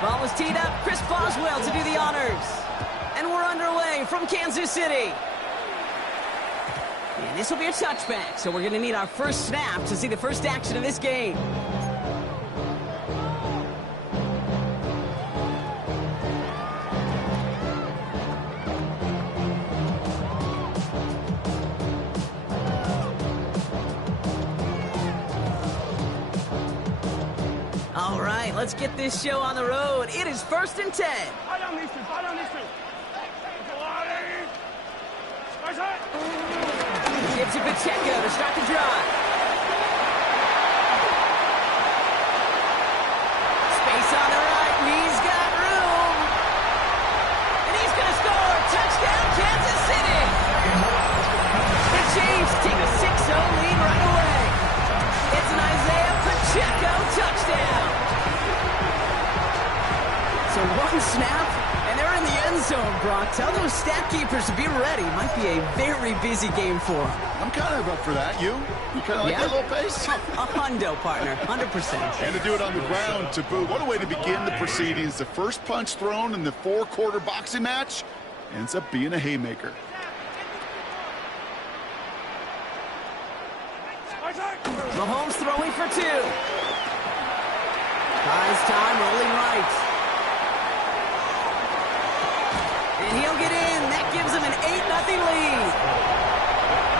Ball was teed up. Chris Boswell to do the honors. And we're underway from Kansas City. And this will be a touchback, so we're going to need our first snap to see the first action of this game. All right, let's get this show on the road. It is 1st and 10. Gives it Pacheco to start the drive. Space on the right. He's got room. And he's going to score. Touchdown, Kansas City. The Chiefs take a 6-0 lead right away. It's an Isaiah Pacheco touchdown. So one snap, and they're in the end zone, Brock. Tell those stat keepers to be ready. Might be a very busy game for them. I'm kind of up for that. You kind of like that little pace? A hundo, partner. 100%. And to do it on the ground to boot. What a way to begin the proceedings. The first punch thrown in the 4-quarter boxing match ends up being a haymaker. Mahomes throwing for 2. Buys time, rolling right. And he'll get in. That gives him an 8-0 lead.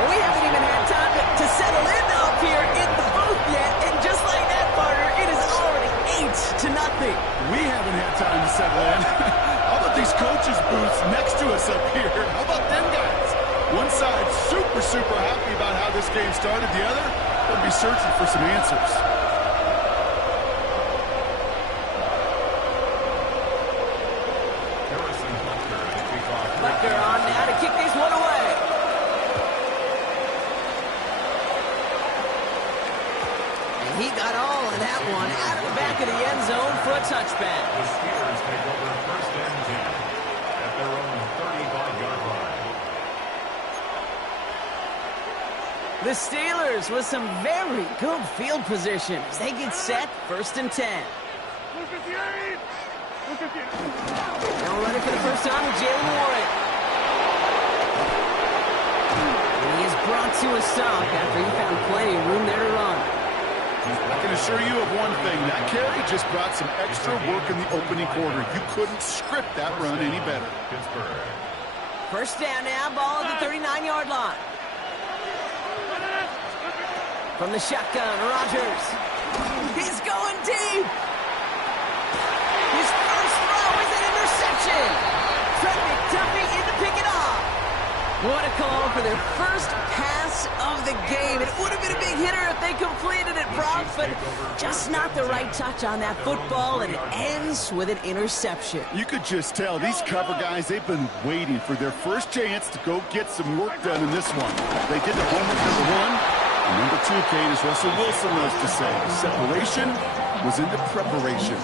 We haven't even had time to settle in up here in the booth yet. And just like that, partner, it is already 8-0. We haven't had time to settle in. How about these coaches' booths next to us up here? How about them guys? One side super happy about how this game started. The other will be searching for some answers. Butker on now to kick this one away. And he got all of that one out of the back of the end zone for a touchback. The Steelers take over 1st and 10 at their own 35-yard line. The Steelers with some very good field position as they get set, 1st and 10. Now running for the first time with Jaylen Warren. And he is brought to a stop after he found plenty of room there to run. I can assure you of one thing. That carry just brought some extra work in the opening quarter. You couldn't script that run any better. Pittsburgh. First down now, ball at the 39-yard line. From the shotgun, Rodgers. He's going deep. His first throw is an interception. Fred McDuffie in to pick it off. What a call for their first pass of the game. It would have been a big hitter if they completed it, Brock, but just not the right touch on that football, and it ends with an interception. You could just tell these cover guys, they've been waiting for their first chance to go get some work done in this one. They did the homework number 1. And number 2, Kate, as Russell Wilson loves to say, separation was in the preparation.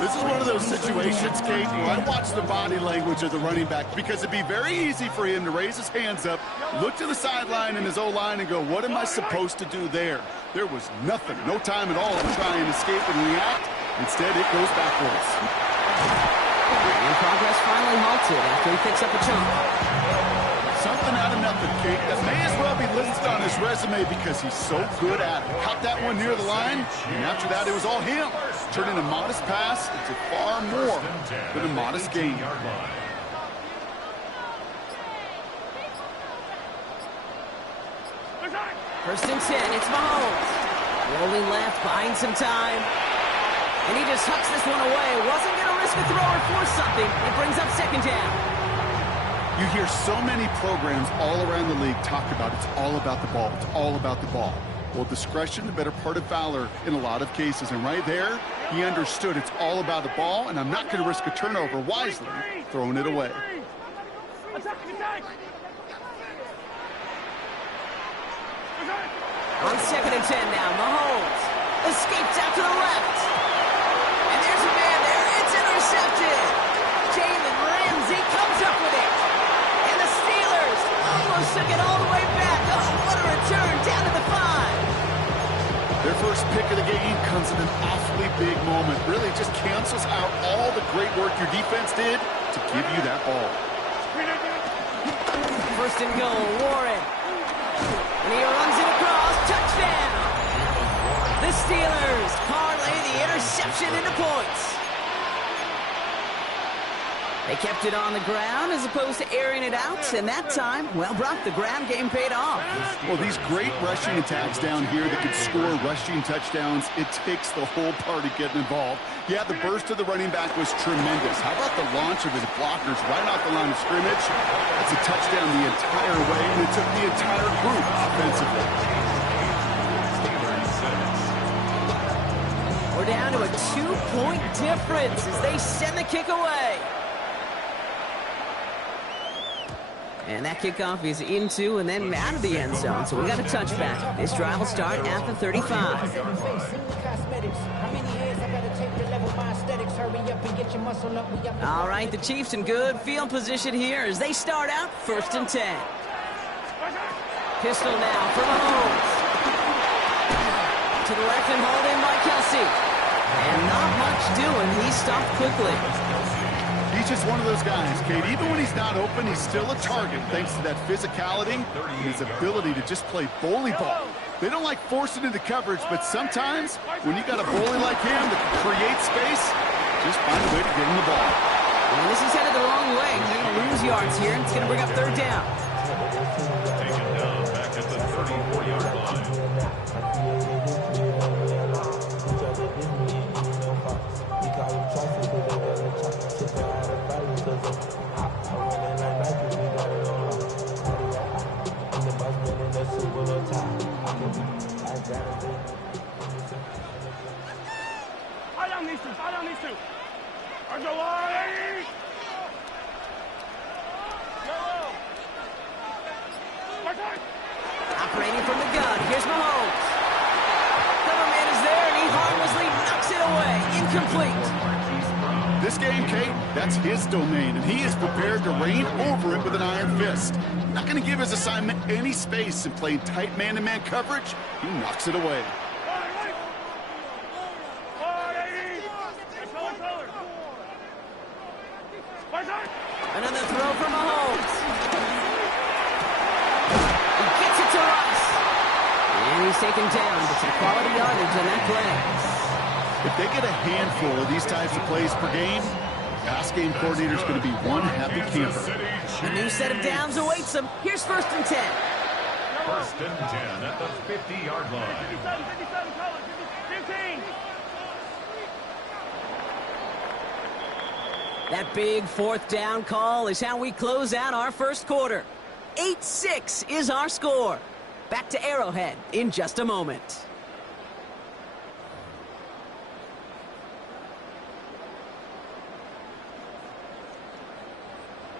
This is one of those situations, Kate, where I watch the body language of the running back because it'd be very easy for him to raise his hands up, look to the sideline in his O-line and go, what am I supposed to do there? There was nothing, no time at all to try and escape and react. Instead, it goes backwards. And progress finally halted after he picks up a chunk. Something out of nothing, Kate. That may as well be listed on his resume because he's so good at it. Caught that one near the line, and after that, it was all him. Turning a modest pass into far more than a modest gain. First and 10, it's Mahomes. Rolling left, buying some time. And he just hucks this one away. Wasn't going to risk a throw or force something. It brings up 2nd down. You hear so many programs all around the league talk about it's all about the ball. It's all about the ball. Well, discretion, the better part of valor in a lot of cases. And right there, he understood it's all about the ball, and I'm not going to risk a turnover wisely, throwing it away. On 2nd and 10 now, Mahomes escapes out to the left. And there's a man there. It's intercepted. Jalen Ramsey comes up with it. And the Steelers almost took it all the way back. Oh, what a return down to the 5. their first pick of the game comes at an awfully big moment. Really just cancels out all the great work your defense did to give you that ball. First and goal, Warren. And he runs it across. Touchdown! The Steelers parlay the interception into points. They kept it on the ground as opposed to airing it out, and that time, well, Brock, the ground game paid off. Well, these great rushing attacks down here that can score rushing touchdowns, it takes the whole party getting involved. Yeah, the burst of the running back was tremendous. How about the launch of his blockers right off the line of scrimmage? That's a touchdown the entire way, and it took the entire group offensively. We're down to a 2-point difference as they send the kick away. And that kickoff is into and then out of the end zone, so we got a touchback. This drive will start at the 35. All right, the Chiefs in good field position here as they start out 1st and 10. Pistol now for Mahomes. To the left and hauled in by Kelsey. And not much doing. He stopped quickly. He's just one of those guys, Kate. Even when he's not open, he's still a target thanks to that physicality and his ability to just play bully ball. They don't like forcing into coverage, but sometimes when you got a bully like him that can create space, just find a way to get him the ball. And this is headed the wrong way. He's going to lose yards here, and it's going to bring up 3rd down. Taken down back at the 34-yard line. Operating from the gun, here's Mahomes. Coverman is there, and he harmlessly knocks it away. Incomplete. This game, Kate, that's his domain, and he is prepared to reign over it with an iron fist. Not going to give his assignment any space in playing tight man-to-man coverage. He knocks it away. Another throw from Mahomes. He gets it to Rice. And he's taken down, but some quality yardage on that play. If they get a handful of these types of plays per game, pass game coordinator's going to be one happy camper. A new set of downs awaits them. Here's 1st and 10. 1st and 10 at the 50-yard line. 15. That big 4th down call is how we close out our first quarter. 8-6 is our score. Back to Arrowhead in just a moment.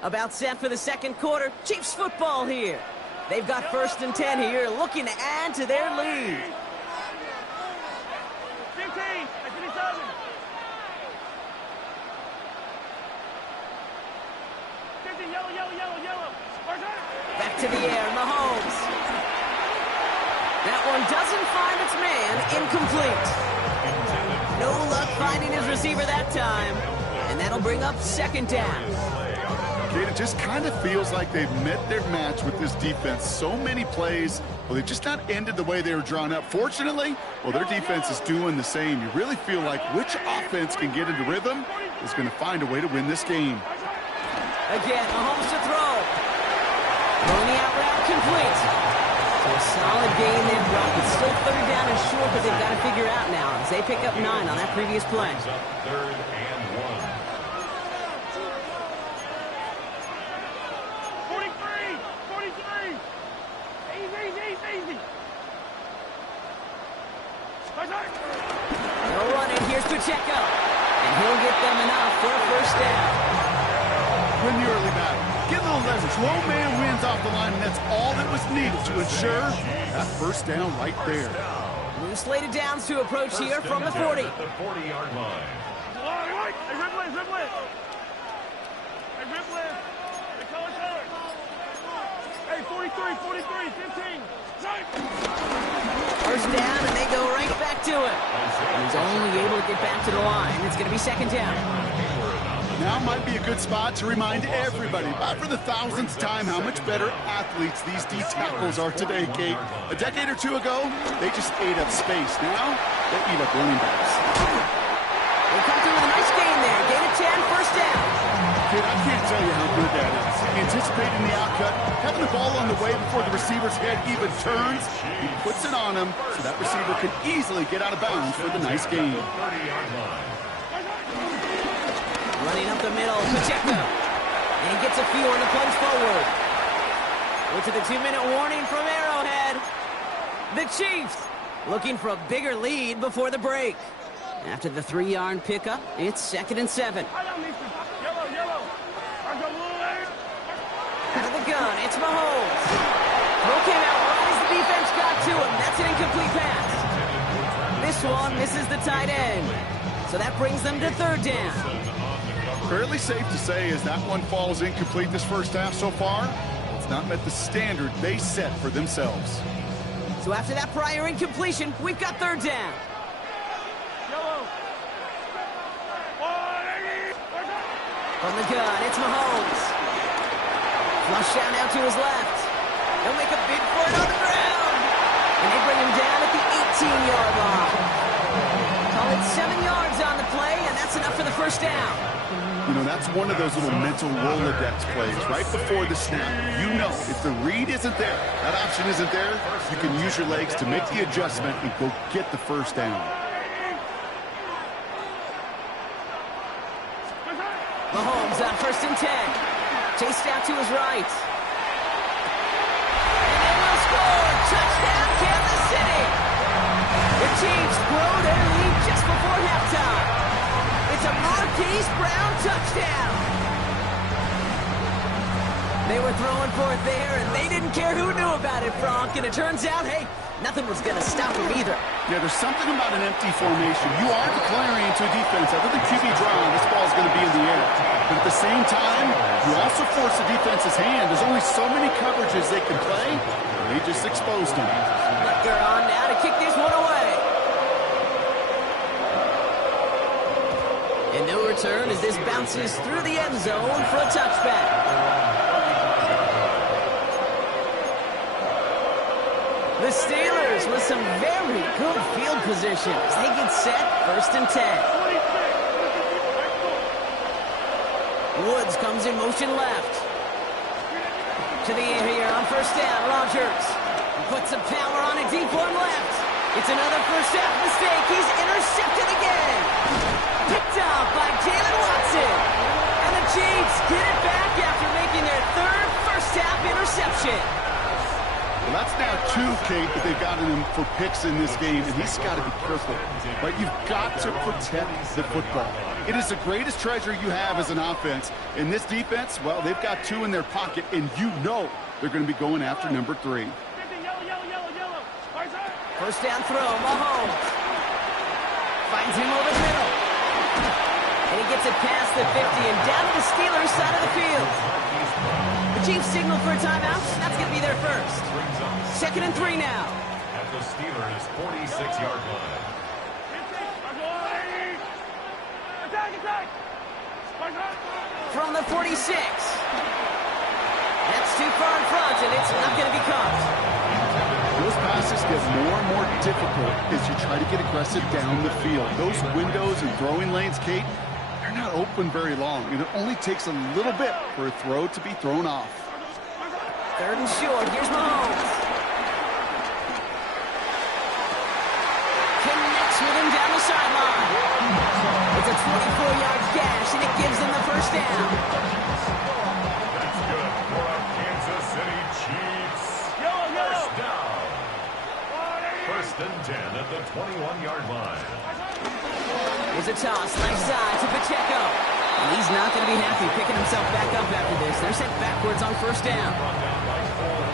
About set for the 2nd quarter. Chiefs football here. They've got 1st and 10 here, looking to add to their lead. 15. 57. Yellow. Back to the air, Mahomes. That one doesn't find its man, incomplete. No luck finding his receiver that time. And that'll bring up 2nd down. Kate, it just kind of feels like they've met their match with this defense. So many plays, well, they've just not ended the way they were drawn up. Fortunately, well, their defense is doing the same. You really feel like which offense can get into rhythm is going to find a way to win this game. Again, Mahomes to throw. Throwing the out route complete. So a solid gain there, Brock. It's still 3rd down and short, but they've got to figure out now as they pick up 9 on that previous play. 3rd and 1. 43. Easy. No running. Here's Pacheco. And he'll get them enough for a 1st down. Win the early battle. Get a little leverage. Low man wins off the line, and that's all that was needed to ensure that 1st down right there. New slated downs to approach here from the 40. At the 40-yard line. Hey, Ripley. Hey, color. Hey, 43, 15. 1st down, and they go go right back to it. He's only able to get back to the line. It's going to be second down. Now might be a good spot to remind everybody, about for the thousandth time, how much better athletes these D tackles are today, Kate. A decade or two ago, they just ate up space. Now, they eat up running backs. They come through with a nice gain there. Gain of 10, first down. Kid, I can't tell you how good that is. Anticipating the outcut, having the ball on the way before the receiver's head even turns. He puts it on him so that receiver could easily get out of bounds for the nice gain. Running up the middle, Pacheco. And he gets a few on the plunge forward. Go to the 2-minute warning from Arrowhead. The Chiefs looking for a bigger lead before the break. After the 3-yard pickup, it's 2nd and 7. Yellow, yellow. Out of the gun, it's Mahomes. Throw came out right as the defense got to him. That's an incomplete pass. This one misses the tight end. So that brings them to 3rd down. Fairly safe to say as that one falls incomplete this first half so far, it's not met the standard they set for themselves. So after that prior incompletion, we've got 3rd down. From the gun, it's Mahomes. Flush down out to his left. He'll make a bid for it on the ground. And they bring him down at the 18-yard line. Call it 7 yards on the play, and that's enough for the first down. You know, that's one of those little mental Rolodex plays right before the snap. You know, if the read isn't there, that option isn't there, you can use your legs to make the adjustment and go get the first down. Mahomes on 1st and 10. Chased out to his right. And they will score. Touchdown, Kansas City. The Chiefs grow their lead just before halftime. It's a Marquise Brown touchdown. They were throwing for it there, and they didn't care who knew about it, Frank. And it turns out, hey, nothing was going to stop him either. Yeah, there's something about an empty formation. You are declaring to a defense, other than QB draw, this ball's going to be in the air. But at the same time, you also force the defense's hand. There's only so many coverages they can play. They just exposed him. Butker on now to kick this one away. And no return as this bounces through the end zone for a touchback. The Steelers with some very good field position as they get set, 1st and 10. Woods comes in motion left. To the air here on 1st down, Rodgers puts some power on a deep one left. It's another first half mistake. He's intercepted again. Picked off by Jalen Watson. And the Chiefs get it back after making their 3rd first half interception. Well, that's now 2, Kate, that they've gotten him for picks in this game, and he's got to be careful. But you've got to protect the football. It is the greatest treasure you have as an offense. In this defense, well, they've got 2 in their pocket, and you know they're going to be going after number 3. First down throw, Mahomes. Finds him over the middle. And he gets it past the 50 and down to the Steelers' side of the field. The Chiefs signal for a timeout. That's going to be their first. 2nd and 3 now. At the Steelers' 46-yard line. From the 46. That's too far in front, and it's not going to be caught. Those passes get more and more difficult as you try to get aggressive down the field. Those windows and throwing lanes, Kate, they're not open very long, and it only takes a little bit for a throw to be thrown off. 3rd and short. Here's Mahomes. Connects with him down the sideline. It's a 24-yard gash, and it gives them the first down. That's good for our Kansas City Chiefs. First down. 1st and 10 at the 21-yard line. Here's a toss, nice side to Pacheco. And he's not going to be happy picking himself back up after this. They're sent backwards on 1st down.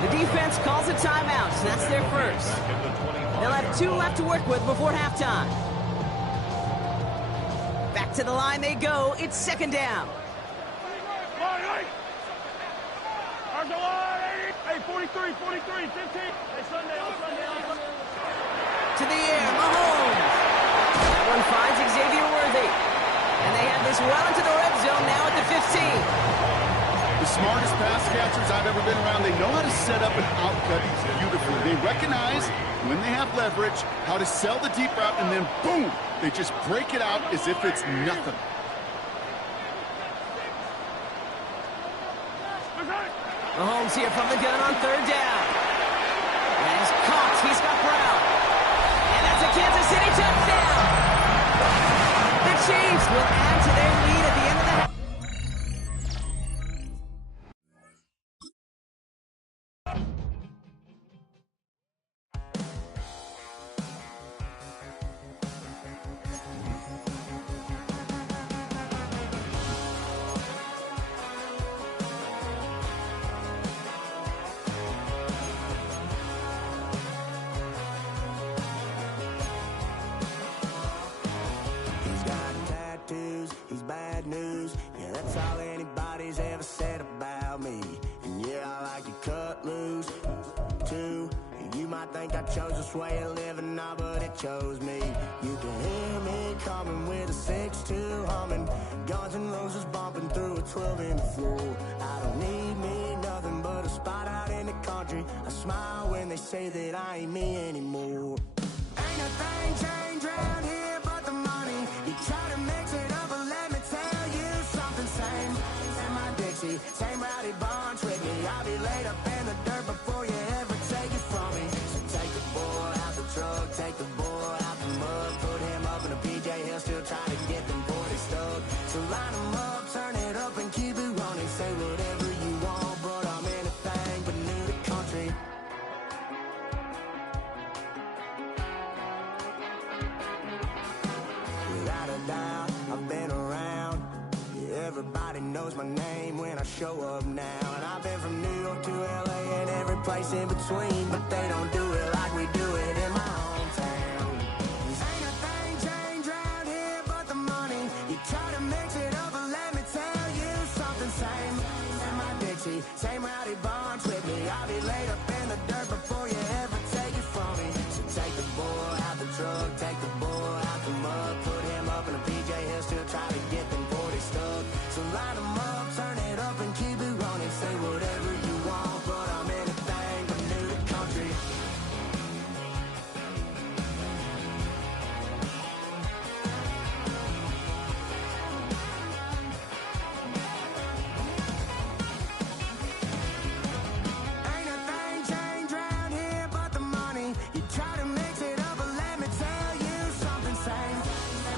The defense calls a timeout, so that's their first. They'll have 2 left to work with before halftime. Back to the line they go. It's 2nd down. Hey, 43, 15. Hey, Sunday. To the air, plays well into the red zone now at the 15. The smartest pass catchers I've ever been around, they know how to set up an outcut beautifully. They recognize when they have leverage, how to sell the deep route, and then boom, they just break it out as if it's nothing. Mahomes here from the gun on third down. And he's caught. He's got Brown. And that's a Kansas City touchdown. The Chiefs will add to their lead at the end of the half. He's bad news, yeah, that's all anybody's ever said about me. And yeah, I like you cut loose, too. You might think I chose this way of living now, but it chose me. You can hear me coming with a 6-2 humming, Guns N' Roses bumping through a 12-inch floor. I don't need me nothing but a spot out in the country. I smile when they say that I ain't me anymore. Ain't a thing changed around here but the money. You try to mix it up, but let me tell you something. Same my Dixie, same rowdy bunch with me. I'll be laid up in the dirt before you ever take it from me. So take the boy out the truck, take the boy out the mud, put him up in a PJ Hill, still trying to get them 40 stuck. So line them up, turn it up and keep it running. Say whatever you want, but I'm anything but new to country. Without a doubt, I've been around. Yeah, everybody knows my name when I show up now. And I've been from New York to LA and every place in between, but they don't do it like we do it in my hometown. Ain't a thing changed around here but the money. You try to mix it up, but let me tell you something. Same my Dixie, same rowdy bunch with me. I'll be laid up in the dirt before you ever take it from me. So take the boy out the truck, take the boy out the mud, put him up in a PJ Hill, still try to get them 40 stuck. So line them up, turn it up and keep it running. Say whatever you want, but I'm anything but new to country. Ain't a thing changed around here but the money. You try to mix it up, but let me tell you something. Same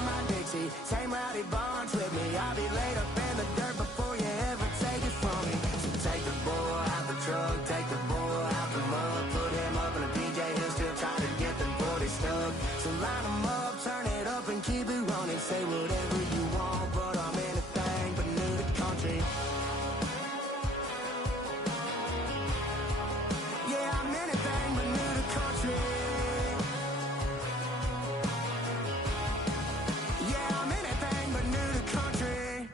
my Dixie, same rowdy bunch with me. I'll be laid up in the dirt before you ever take it from me. So take the boy out the truck, take the boy out the mud, put him up in a PJ Hill, still trying to get them 40 stuck. So line them up, turn it up and keep it running. Say whatever you want, but I'm anything but new to country. Yeah, I'm anything but new to country. Yeah, I'm anything but new to country.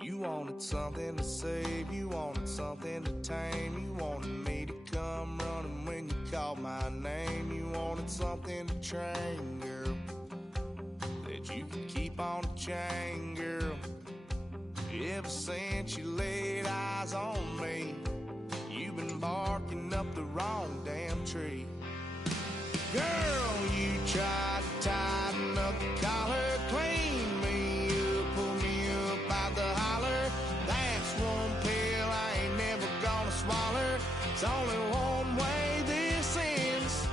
You wanted something to save, you wanted something to tame. You wanted me to come running when you called my name. You wanted something to train, girl, that you could keep on the chain, girl. Ever since you laid eyes on me, you've been barking up the wrong damn tree. Girl, you tried to tighten up the collar, clean me up, pull me up out the holler. That's one pill I ain't never gonna swallow. It's only one way this ends.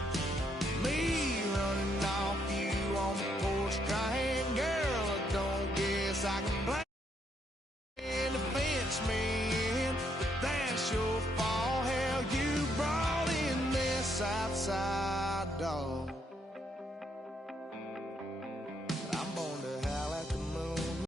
Me running off you on the porch crying. Girl, I don't guess I can blame the fence man, but that's your